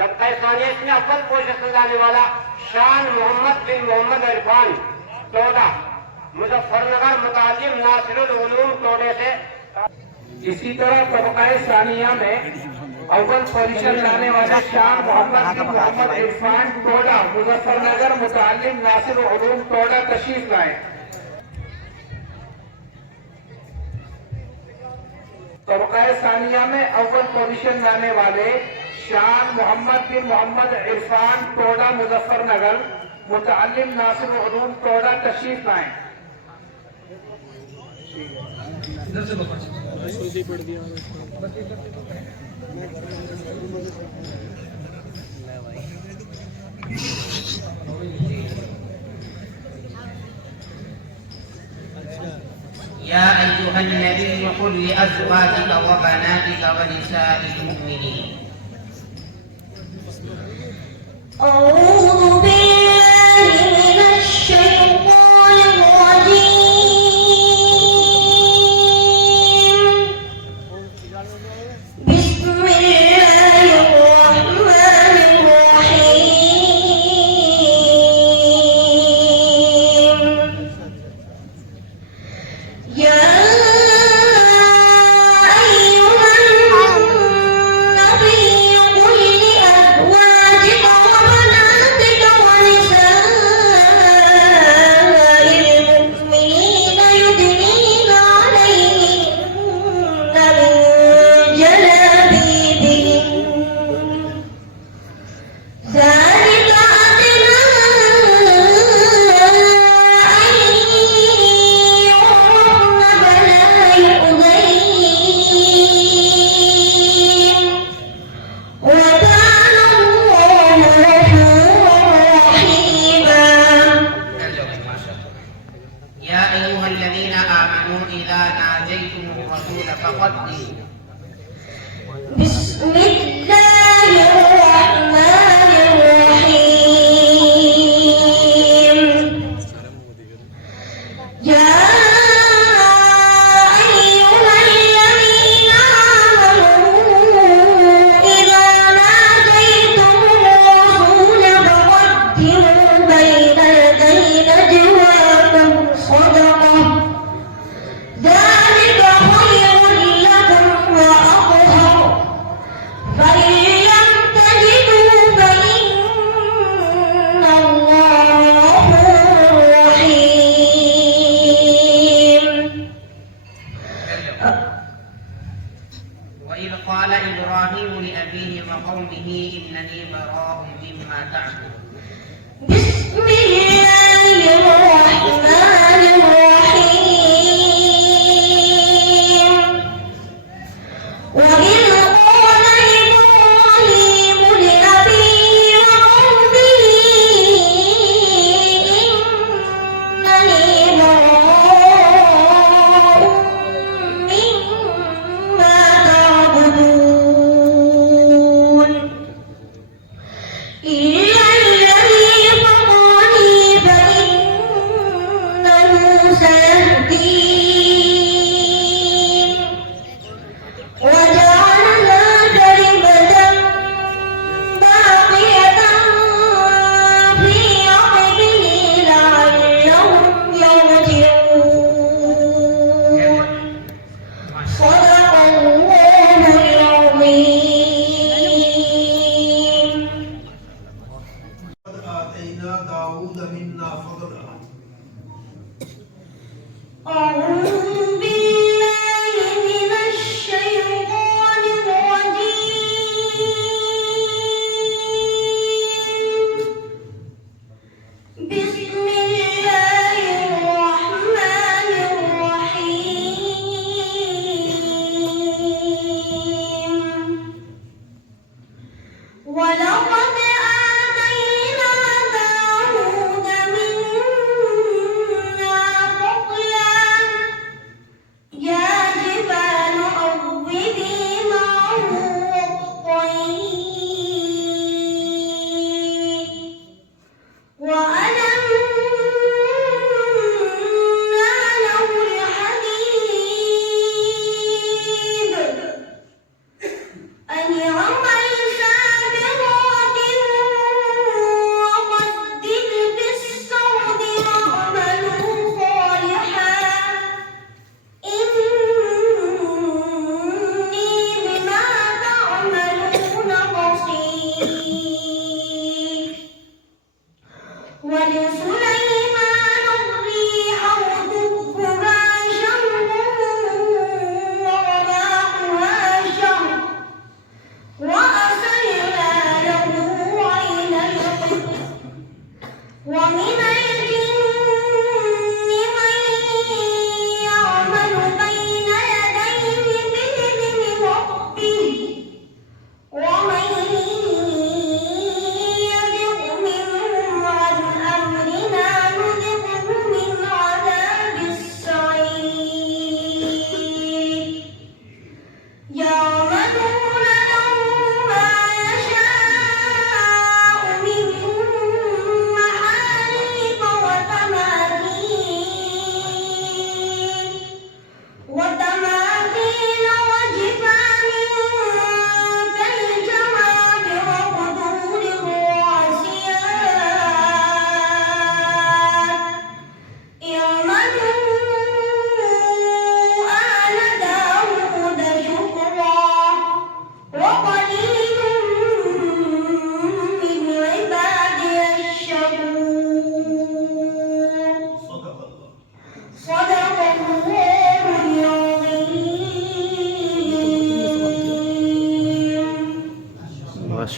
तबका सानिया इसमें अव्वल पोजीशन लाने वाला शान मोहम्मद बिन मोहम्मद इरफान टोडा मुजफ्फरनगर मुतालिम नासिरुल उलूम टोडे से। इसी तरह तबका सानिया में अव्वल पोजीशन लाने वाले शान मोहम्मद बिन मोहम्मद इरफान टोडा मुजफ्फरनगर मुतालिम नासिरुल उलूम टोडा तशरीफ लाए। तबका सानिया में अव्वल पोजीशन लाने वाले शान मोहम्मद बिन मोहम्मद इरफान टोडा मुजफ्फरनगर मुतालिम नासिरुल उलूम टोडा तशरीफ लाए। या अय्युहन नबी कुल लिअज़वाजिका व बनातिका व निसाइल मुमिनीन। أعوذ بالله من الشيطان الرجيم. بسم الله الرحمن الرحيم. يا أيها النبي قل لأزواجك وبناتك ونساء المؤمنين يدنين عليهن من جلابيبهن ذلك أدنى أن يعرفن فلا يؤذين وكان الله غفورا رحيما. يا أيها الذين آمنوا إذا ناجيتم الرسول فقدموا. بسم الله الرحمن الرحيم. يا أيها الذين آمنوا إذا ناجيتم الرسول فقدموا بين يدي نجواكم صدقة ذلك خير لكم وأطهر فإن لم تجدوا فإن الله غفور رحيم. وإذ قال إبراهيم لأبيه وقومه إنني براء مما تعبدون. بسم الله الرحمن الرحيم. وإذ قال إبراهيم لأبيه وقومه إنني براء مما تعبدون إلا الذي فطرني فإنه سيهدين وجعلنا كلمة باقية في عقبه لعلهم يرجعون. صدق الله العظيم. قد آتينا داود منا فضلا. أعوذ بالله من الشيطان الرجيم. بسم الله الرحمن الرحيم. ولقد آتينا داود منا فضلا. يا جبال أوبي معه والطير وألنا له الحديد أن يعمل سابغات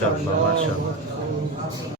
মাশাআল্লাহ মাশাআল্লাহ